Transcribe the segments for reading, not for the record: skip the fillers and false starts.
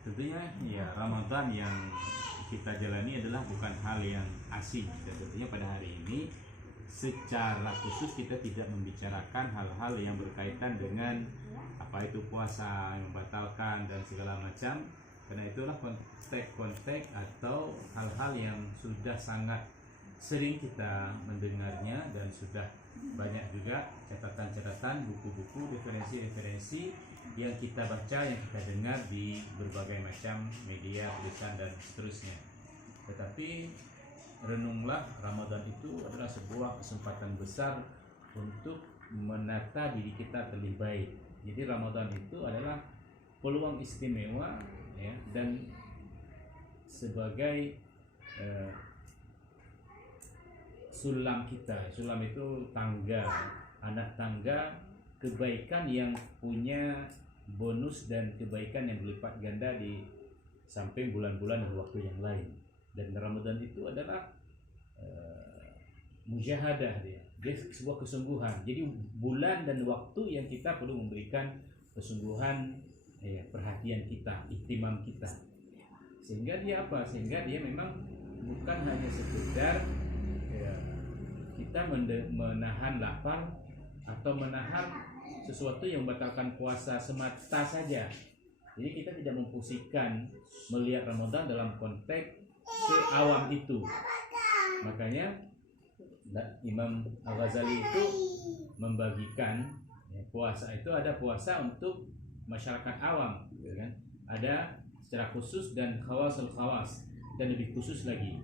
tentunya ya Ramadan yang kita jalani adalah bukan hal yang asing. Dan tentunya pada hari ini secara khusus kita tidak membicarakan hal-hal yang berkaitan dengan apa itu puasa, yang membatalkan dan segala macam, karena itulah konteks-konteks atau hal-hal yang sudah sangat sering kita mendengarnya dan sudah banyak juga catatan-catatan, buku-buku, referensi-referensi yang kita baca, yang kita dengar di berbagai macam media, tulisan dan seterusnya. Tetapi renunglah, Ramadan itu adalah sebuah kesempatan besar untuk menata diri kita terlebih baik. Jadi Ramadan itu adalah peluang istimewa ya, dan sebagai sulam kita. Sulam itu tangga, anak tangga kebaikan yang punya bonus dan kebaikan yang berlipat ganda di samping bulan-bulan dan waktu yang lain. Dan Ramadan itu adalah mujahadah dia sebuah kesungguhan. Jadi bulan dan waktu yang kita perlu memberikan kesungguhan, perhatian kita, ihtimam kita. Sehingga dia apa? Sehingga dia memang bukan hanya sekedar kita menahan lapar atau menahan sesuatu yang membatalkan puasa semata saja. Jadi kita tidak memfungsikan melihat Ramadan dalam konteks seawam itu. Makanya Imam Al-Ghazali itu membagikan puasa itu ada puasa untuk masyarakat awam, gitu kan? Ada secara khusus dan khawasul khawas, dan lebih khusus lagi.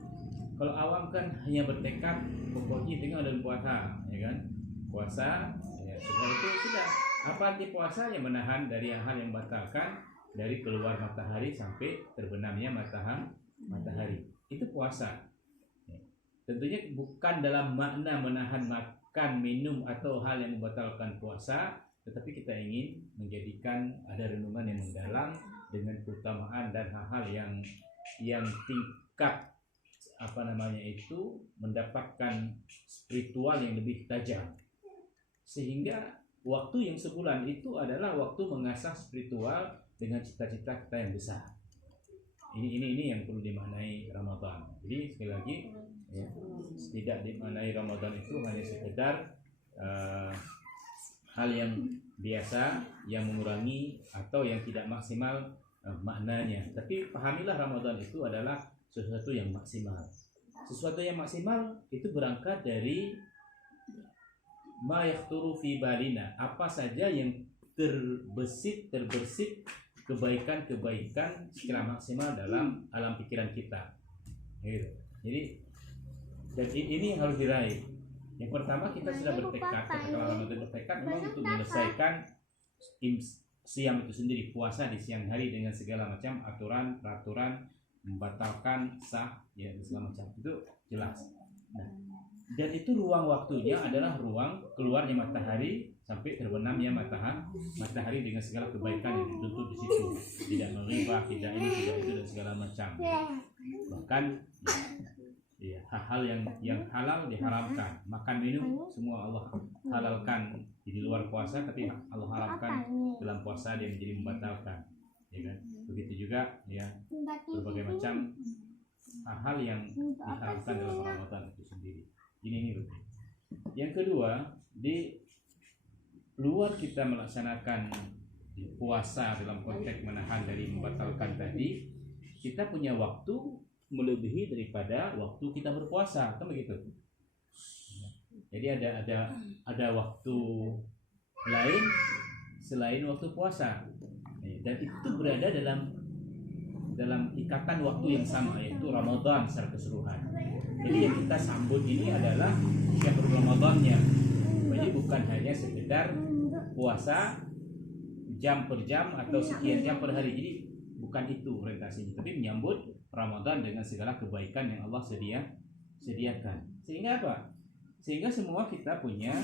Kalau awam kan hanya bertekad pokoknya dengan dan puasa, ya kan? Puasa, ya, setelah itu sudah. Apa arti puasa? Yang menahan dari hal yang membatalkan, dari keluar matahari sampai terbenamnya matahari. Itu puasa. Tentunya bukan dalam makna menahan makan, minum atau hal yang membatalkan puasa, tetapi kita ingin menjadikan ada renungan yang mendalam dengan keutamaan dan hal-hal yang tingkat mendapatkan spiritual yang lebih tajam. Sehingga waktu yang sebulan itu adalah waktu mengasah spiritual dengan cita-cita kita yang besar. Ini yang perlu dimaknai Ramadan. Jadi sekali lagi ya, tidak dimaknai Ramadan itu hanya sekedar hal yang biasa yang mengurangi atau yang tidak maksimal maknanya. Tapi pahamilah Ramadan itu adalah sesuatu yang maksimal. Sesuatu yang maksimal itu berangkat dari ma yahturu fi balina, apa saja yang terbersit kebaikan-kebaikan secara maksimal dalam alam pikiran kita. Gitu. Jadi dan ini yang harus diraih. Yang pertama, kita sudah bertekad, ketika Ramadan bertekad memang untuk menyelesaikan siam itu sendiri, puasa di siang hari dengan segala macam aturan, peraturan, membatalkan sah, ya segala macam itu jelas. Nah, dan itu ruang waktunya adalah ruang keluarnya matahari sampai terbenamnya matahari dengan segala kebaikan yang dituntut di situ. Tidak meribah, tidak ini, tidak itu dan segala macam. Bahkan ya, hal-hal yang halal diharamkan. Makan minum semua Allah halalkan di luar puasa, tapi Allah haramkan dalam puasa dia menjadi membatalkan. Ya kan? Begitu juga ya berbagai macam hal-hal yang diharamkan dalam Ramadan itu sendiri. Ini rutin. Yang kedua, di luar kita melaksanakan puasa dalam konteks menahan dari membatalkan tadi, kita punya waktu melebihi daripada waktu kita berpuasa, kan begitu? Jadi ada waktu lain selain waktu puasa, dan itu berada dalam ikatan waktu yang sama, yaitu Ramadan secara keseluruhan. Jadi yang kita sambut ini adalah syahrul Ramadannya. Jadi bukan hanya sekedar puasa jam per jam atau sekian jam per hari. Jadi bukan itu orientasinya, tapi menyambut Ramadan dengan segala kebaikan yang Allah sediakan. Sehingga apa? Sehingga semua kita punya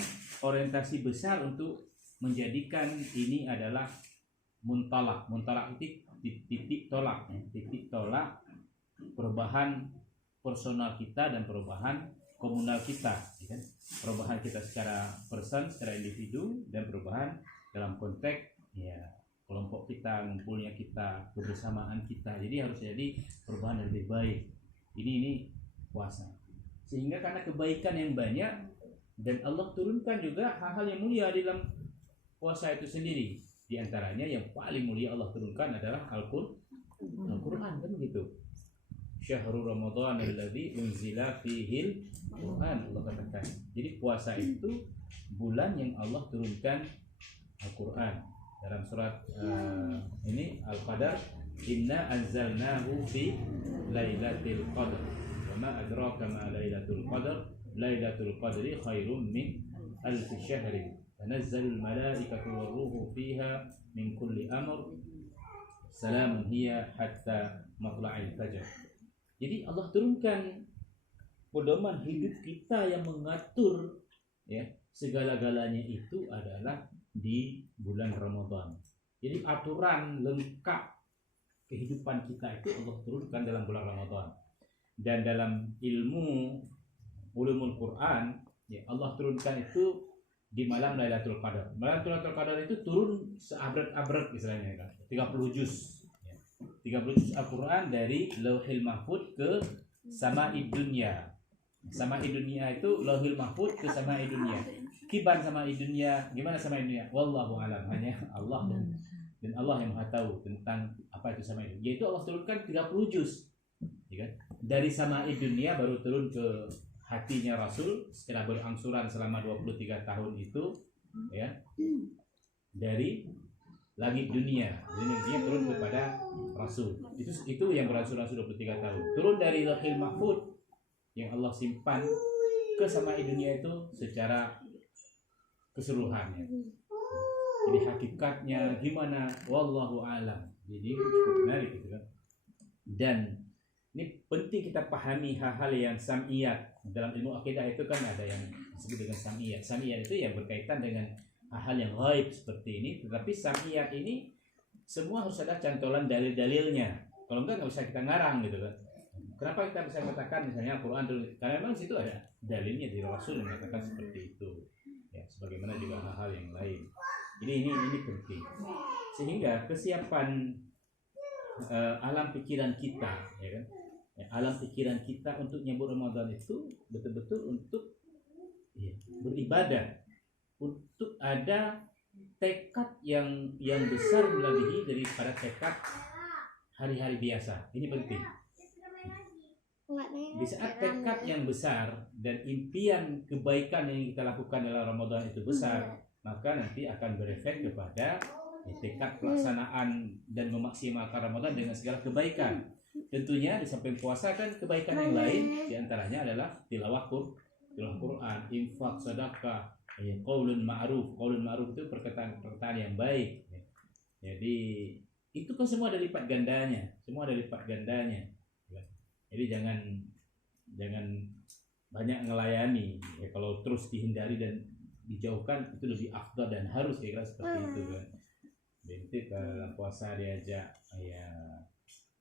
orientasi besar untuk menjadikan ini adalah muntalak. Muntalak itu titik tolak perubahan personal kita dan perubahan komunal kita, ya kan? Perubahan kita secara person, secara individu, dan perubahan dalam konteks ya kelompok kita, ngumpulnya kita, kebersamaan kita. Jadi harus jadi perubahan yang lebih baik. Ini puasa. Sehingga karena kebaikan yang banyak dan Allah turunkan juga hal-hal yang mulia di dalam puasa itu sendiri. Di antaranya yang paling mulia Allah turunkan adalah Al-Quran, kan begitu. Syahrul Ramadan alladzi unzila fihil Quran, Allah katakan. Jadi puasa itu bulan yang Allah turunkan Al-Quran. Dalam surat ini Al-Qadar, inna anzalnahu fi lailatul qadar. Wa ma adraka ma lailatul qadar. Lailatul qadri khairum min alf syahrin. Tanazzalul malaikatu war-ruhu fiha min kulli amr. Salamun hiya hatta matla'il fajr. Jadi Allah turunkan pedoman hidup kita yang mengatur ya segala-galanya itu adalah di bulan Ramadan. Jadi aturan lengkap kehidupan kita itu Allah turunkan dalam bulan Ramadan. Dan dalam ilmu ulumul Quran ya Allah turunkan itu di malam Lailatul Qadar. Malam Lailatul Qadar itu turun seabrek-abrek istilahnya kan. 30 juz. 30 juz Al-Quran dari Lauhil Mahfud ke Sama'id Dunya. Sama'id Dunya itu Lauhil Mahfud ke Sama'id Dunya. Kiban Sama'id Dunya, gimana Sama'id Dunya? Wallahu alam, hanya Allah dan Allah yang Maha tahu tentang apa itu Sama'id Dunya. Yaitu Allah turunkan 30 juz. Ya kan? Dari Sama'id Dunya baru turun ke hatinya Rasul setelah berangsuran selama 23 tahun itu ya. Dari langit dunia, ini dia turun kepada Rasul. Itu yang berangsur-angsur 23 tahun. Turun dari Lauhil Mahfud yang Allah simpan ke Sama'id Dunia itu secara keseluruhannya. Jadi hakikatnya gimana? Wallahu alam. Jadi cukup menarik gitu kan. Dan ini penting kita pahami hal-hal yang sam'iyat. Dalam ilmu akidah itu kan ada yang disebut dengan sam'iyat. Sam'iyat itu yang berkaitan dengan hal yang gaib seperti ini, tetapi sam'iyat ini semua harus ada cantolan dalil-dalilnya. Kalau enggak usah kita ngarang gitu kan. Kenapa kita bisa katakan misalnya Al-Quran dulu? Karena memang situ ada dalilnya di Rasul yang mengatakan seperti itu. Ya, sebagaimana juga hal-hal yang lain. Jadi ini penting. Sehingga kesiapan alam pikiran kita, ya kan? Ya, alam pikiran kita untuk nyambut Ramadan itu betul-betul untuk beribadah. Untuk ada tekad yang besar melebihi daripada tekad hari-hari biasa. Ini penting. Di saat tekad yang besar dan impian kebaikan yang kita lakukan dalam Ramadan itu besar, maka nanti akan berefek kepada tekad pelaksanaan dan memaksimalkan Ramadan dengan segala kebaikan. Tentunya di samping puasa kan kebaikan yang lain, diantaranya adalah tilawah Quran, infak, sedekah, qaulun ma'ruf. Qaulun ma'ruf itu perkataan yang baik. Jadi itu kan semua ada lipat gandanya, Jadi jangan banyak ngelayani. Ya, kalau terus dihindari dan dijauhkan itu lebih afdal dan harus kira-kira seperti itu kan. Jadi kalau puasa diajak ya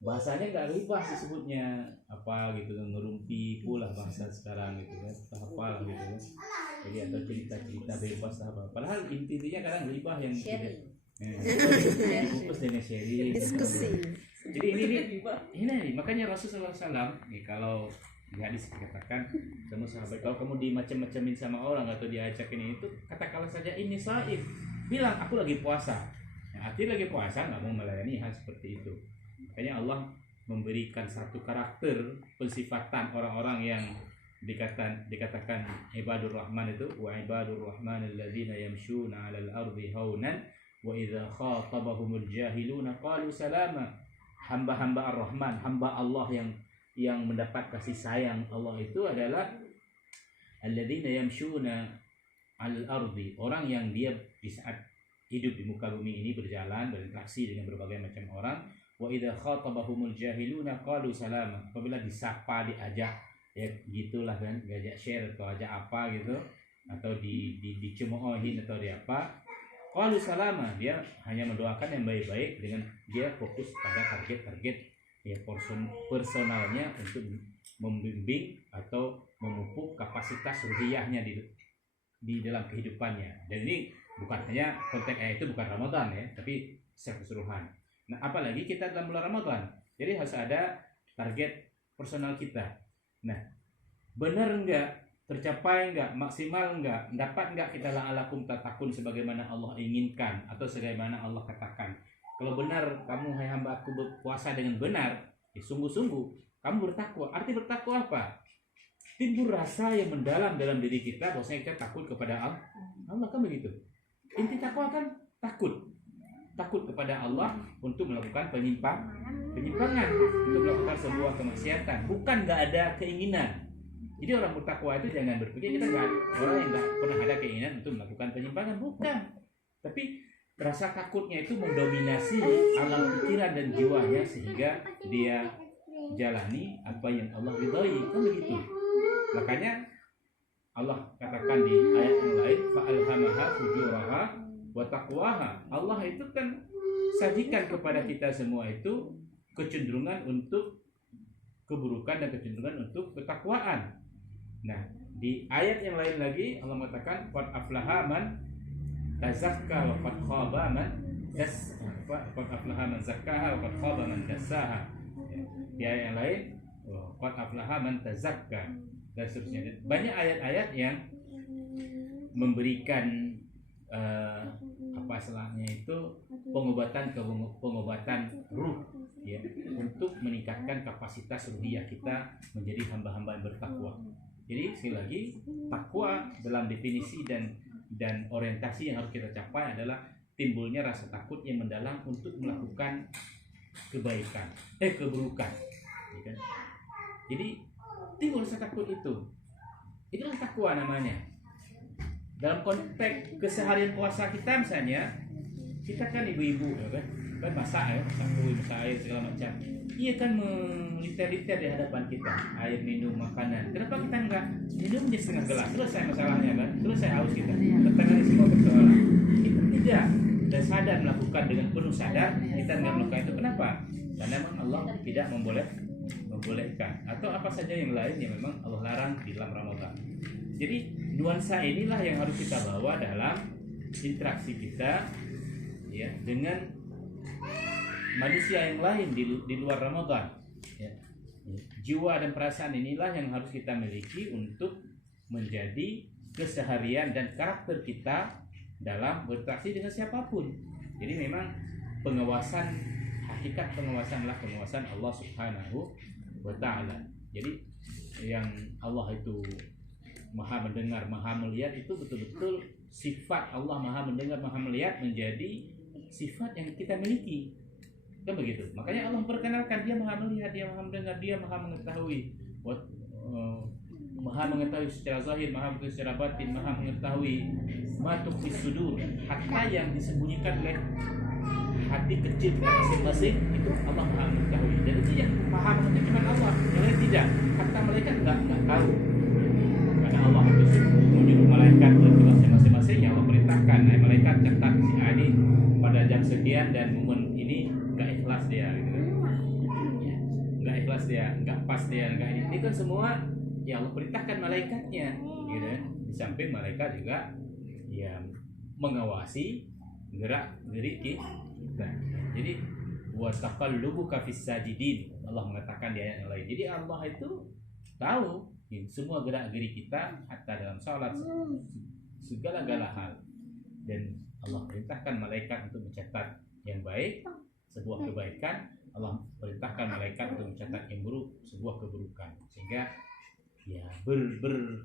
bahasanya nggak ribah disebutnya apa gitu, ngerumpi pula bahasa sekarang gitu kan, apalah gitu kan. Jadi atau cerita bebas apa. Padahal intinya kadang ribah yang sharing. Fokus dengan sharing. Diskusi. Jadi ini makanya Rasulullah SAW kalau di hadis dikatakan sama sahabat, kalau kamu dimacam-macamin sama orang atau diajak ini itu, katakanlah saja ini saif, bilang aku lagi puasa. Nah, artinya lagi puasa nggak mau melayani hal seperti itu. Makanya Allah memberikan satu karakter pensifatan orang-orang yang dikatakan ibadur rahman itu, wa ibadur rahman alladzina yamshuna 'alal ardi haunan wa idza khatabahumul jahiluna qalu salama. Hamba-hamba Ar-Rahman, hamba Allah yang mendapat kasih sayang Allah itu adalah alladzina yamshuna 'alal ardi, orang yang dia di saat hidup di muka bumi ini berjalan berinteraksi dengan berbagai macam orang. Wa idza khatabahumul jahiluna qalu salama. Apabila disapa, diajak ya gitulah kan, diajak share atau ajak apa gitu, atau dicemoohin atau di apa, qalu salama, dia hanya mendoakan yang baik-baik dengan dia fokus pada target-target ya personalnya untuk membimbing atau memupuk kapasitas ruhiyahnya di dalam kehidupannya. Dan ini bukan hanya konteks itu bukan Ramadan ya, tapi secara keseluruhan. Nah, apalagi kita dalam bulan Ramadan. Jadi harus ada target personal kita. Nah, benar enggak, tercapai enggak, maksimal enggak, dapat enggak kita la'alakum tatakun sebagaimana Allah inginkan atau sebagaimana Allah katakan. Kalau benar kamu hai hamba aku berpuasa dengan benar, ya sungguh-sungguh kamu bertakwa. Arti bertakwa apa? Timbul rasa yang mendalam dalam diri kita bahwasanya kita takut kepada Allah, kan begitu. Inti takwa kan takut kepada Allah untuk melakukan penyimpangan, untuk melakukan sebuah kemaksiatan, bukan nggak ada keinginan. Jadi orang bertakwa itu jangan berpikir kita orang yang nggak pernah ada keinginan untuk melakukan penyimpangan, bukan. Tapi rasa takutnya itu mendominasi alam pikiran dan jiwanya sehingga dia jalani apa yang Allah ridhoi, kan begitu. Makanya Allah katakan di ayat yang lain, fa'alhamaha fujuraha wa taqwaha. Allah itu kan sajikan kepada kita semua itu kecenderungan untuk keburukan dan kecenderungan untuk ketakwaan. Nah, di ayat yang lain lagi Allah mengatakan qad aflaha man tazakka wa qad khaba man dassaha. Qad aflaha man zakkaha wa qad khaba man dassaha. Di ayat yang lain qad aflaha man tazakka dan seterusnya. Banyak ayat-ayat yang memberikan apa istilahnya itu pengobatan ruh ya, untuk meningkatkan kapasitas ruhiyah kita menjadi hamba-hamba yang bertakwa. Jadi sekali lagi takwa dalam definisi dan orientasi yang harus kita capai adalah timbulnya rasa takut yang mendalam untuk melakukan keburukan ya kan? Jadi timbul rasa takut itulah takwa namanya. Dalam konteks keseharian puasa kita misalnya, kita kan ibu-ibu ya kan masak kuih, masak air segala macam. Ia kan meliter-liter di hadapan kita air, minum, makanan. Kenapa kita enggak minum aja setengah gelas, selesai masalahnya kan, selesai haus kita, tertangani semua persoalan. Kita tidak dan sadar melakukan dengan penuh sadar kita enggak melakukan itu. Kenapa? Karena memang Allah tidak membolehkan atau apa saja yang lain yang memang Allah larang di dalam Ramadan. Jadi nuansa inilah yang harus kita bawa dalam interaksi kita ya dengan manusia yang lain di luar Ramadan ya. Jiwa dan perasaan inilah yang harus kita miliki untuk menjadi keseharian dan karakter kita dalam berinteraksi dengan siapapun. Jadi memang hakikat pengawasanlah pengawasan Allah Subhanahu wa ta'ala. Jadi yang Allah itu Maha mendengar, Maha melihat, itu betul-betul sifat Allah Maha mendengar, Maha melihat menjadi sifat yang kita miliki. Kan begitu. Makanya Allah memperkenalkan dia Maha melihat, dia Maha mendengar, dia Maha mengetahui. Maha mengetahui secara zahir, Maha mengetahui secara batin, Maha mengetahui ma tukhfis sudur, hatta yang disembunyikan oleh hati kecil kita masing-masing itu Allah Maha mengetahui. Dan itu yang Maha mengetahui cuma Allah, yang lain tidak. Hatta malaikat enggak tahu. Allah itu menyuruh malaikat bertugas masing-masing yang Allah perintahkan. Malaikat catat si Adi pada jam sekian dan momen ini nggak ikhlas dia, gitu kan? Nggak ikhlas dia, nggak pas dia, nggak ini kan semua yang Allah perintahkan malaikatnya, gitu kan? Di samping malaikat juga ya mengawasi gerak-gerik kita. Jadi wa taqallubuka fis sajidin, Allah mengatakan di ayat yang lain. Jadi Allah itu tahu semua gerak-gerik kita, hatta dalam salat, segala-gala hal. Dan Allah perintahkan malaikat untuk mencatat yang baik, sebuah kebaikan. Allah perintahkan malaikat untuk mencatat yang buruk, sebuah keburukan. Sehingga ya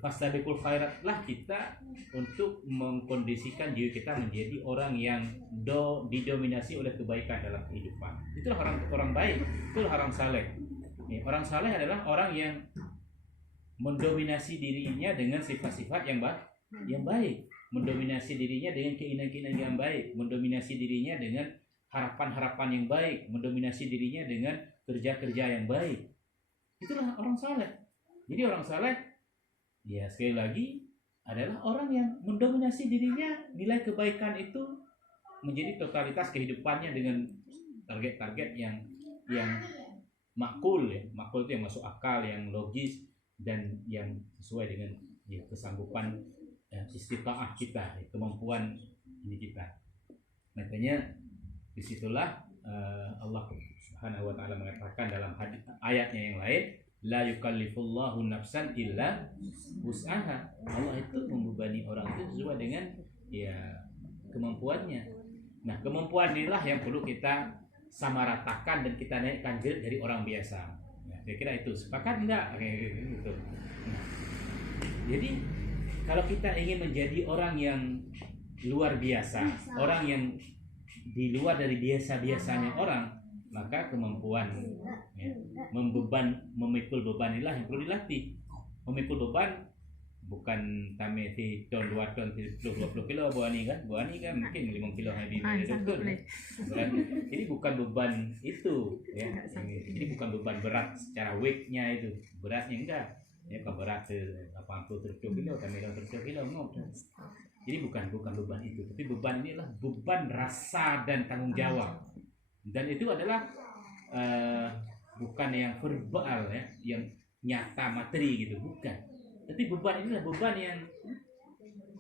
fastabiqul khairat lah kita untuk mengkondisikan diri kita menjadi orang yang didominasi oleh kebaikan dalam kehidupan. Itulah orang baik, itulah orang saleh. Orang saleh adalah orang yang mendominasi dirinya dengan sifat-sifat yang baik, mendominasi dirinya dengan keinginan-keinginan yang baik, mendominasi dirinya dengan harapan-harapan yang baik, mendominasi dirinya dengan kerja-kerja yang baik. Itulah orang saleh. Jadi orang saleh ya sekali lagi adalah orang yang mendominasi dirinya, nilai kebaikan itu menjadi totalitas kehidupannya dengan target-target yang makul ya. Makul itu yang masuk akal, yang logis, dan yang sesuai dengan ya, kesanggupan istita'ah kita, kemampuan ini kita. Makanya Disitulah Allah Subhanahu wa taala mengatakan dalam ayatnya yang lain, la yukallifullahu nafsan illa wus'aha. Allah itu membebani orang itu sesuai dengan ya kemampuannya. Nah, kemampuan inilah yang perlu kita samaratakan dan kita naikkan dari orang biasa. Nah, saya kira itu sepakat enggak gitu. Nah, jadi kalau kita ingin menjadi orang yang luar biasa, orang yang di luar dari biasa-biasanya orang, maka kemampuan ya, memikul beban inilah yang perlu dilatih. Memikul beban bukan tameti ton 2 ton 20 kilo buani kan mungkin 5 kilo habis betul. Jadi bukan beban itu ya. Jadi bukan beban berat secara weight-nya itu. Beratnya enggak. Ya kalau berat 80 kilo kami 30 kilo enggak. Jadi bukan beban itu, tapi beban inilah beban rasa dan tanggung jawab. Dan itu adalah bukan yang verbal ya, yang nyata materi gitu, bukan. Tapi beban inilah beban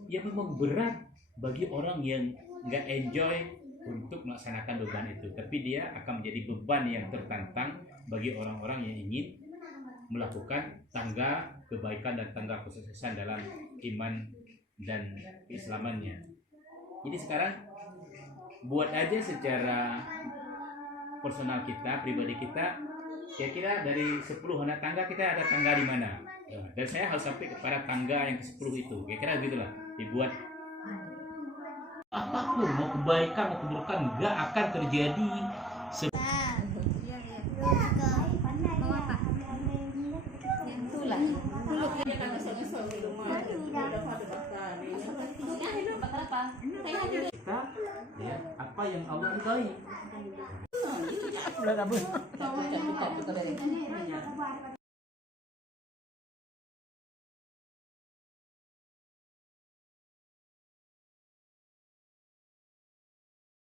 yang memang berat bagi orang yang nggak enjoy untuk melaksanakan beban itu. Tapi dia akan menjadi beban yang tertantang bagi orang-orang yang ingin melakukan tangga kebaikan dan tangga kesuksesan dalam iman dan keislamannya. Jadi sekarang buat aja secara personal kita, pribadi kita, kira-kira dari 10 anak tangga kita ada tangga di mana? Dan saya harus sampai kepada tangga yang ke-10 itu. Kira-kira gitulah. Dibuat apapun, mau kebaikan mau keburukan nggak akan terjadi. Kita ya, apa yang Allah ridhai.